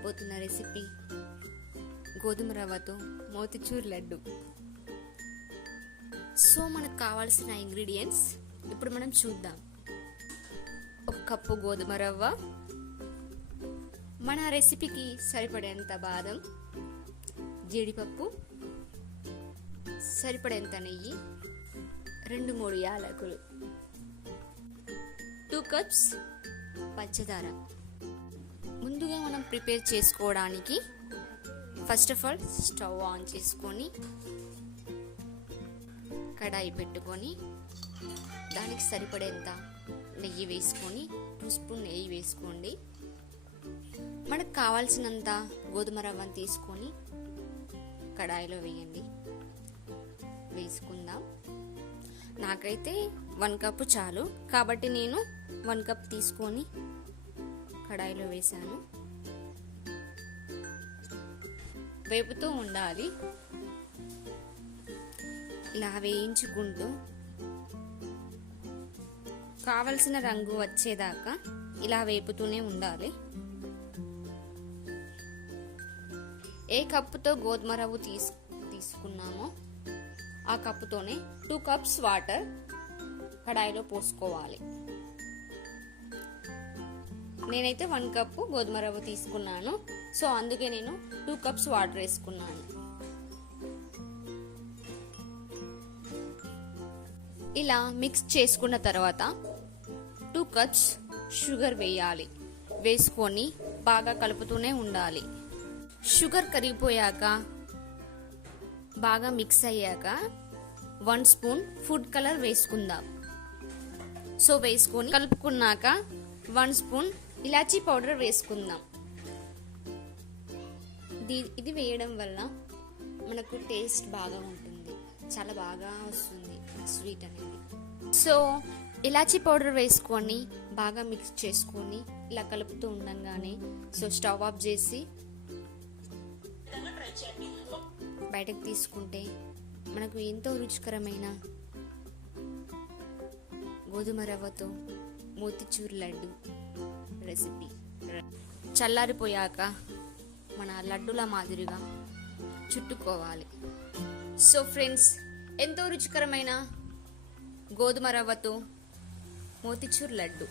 చేసుకోబోతున్న recipe గోధుమ రవ్వతో motichoor laddu. So మనకు కావాల్సిన ఇంగ్రీడియంట్స్ ఇప్పుడు మనం చూద్దాం. 1 కప్పు గోధుమ రవ్వ, మన రెసిపీకి సరిపడేంత బాదం, జీడిపప్పు, సరిపడేంత నెయ్యి, 2-3 యాలకులు, 2 కప్స్ పంచదార. ముందుగా మనం ప్రిపేర్ చేసుకోవడానికి first of all stove on చేసుకొని కడాయి పెట్టుకొని దానికి సరిపడేంత నెయ్యి వేసుకొని 2 స్పూన్ నెయ్యి వేసుకోండి. మనకు కావాల్సినంత గోధుమ రవ్వను తీసుకొని కడాయిలో వేయండి. వేసుకుందాం. నాకైతే 1 కప్పు చాలు కాబట్టి నేను 1 కప్ తీసుకొని కడాయిలో వేసాను. వేపుతూ ఉండాలి. ఇలా వేయించుకుంటూ కావలసిన రంగు వచ్చేదాకా ఇలా వేపుతూనే ఉండాలి. ఏ కప్పుతో గోధుమ రవ్వ తీసుకున్నామో ఆ కప్పుతోనే 2 కప్స్ వాటర్ కడాయిలో పోసుకోవాలి. నేనైతే 1 కప్పు గోధుమ రవ్వ తీసుకున్నాను, సో అందుకే నేను 2 కప్స్ వాటర్ వేసుకున్నాను. ఇలా మిక్స్ చేసుకున్న తర్వాత 2 కప్స్ షుగర్ వేయాలి. వేసుకొని బాగా కలుపుతూనే ఉండాలి. షుగర్ కరిగిపోయాక బాగా మిక్స్ అయ్యాక 1 స్పూన్ ఫుడ్ కలర్ వేసుకుందాం. సో వేసుకొని కలుపుకున్నాక 1 స్పూన్ ఇలాచీ పౌడర్ వేసుకుందాం. ఇది వేయడం వల్ల మనకు టేస్ట్ బాగా ఉంటుంది, చాలా బాగా వస్తుంది స్వీట్ అనేది. సో ఇలాచీ పౌడర్ వేసుకొని బాగా మిక్స్ చేసుకొని ఇలా కలుపుతూ ఉండంగానే సో స్టవ్ ఆఫ్ చేసి బయటకు తీసుకుంటే మనకు ఎంతో రుచికరమైన గోధుమ రవ్వతో మోతిచూర్ లడ్డు రెసిపీ. చల్లారిపోయాక మన లడ్డుల మాదిరిగా చుట్టుకోవాలి. సో ఫ్రెండ్స్, ఎంతో రుచికరమైన గోధుమ రవ్వతో మోతిచూర్ లడ్డు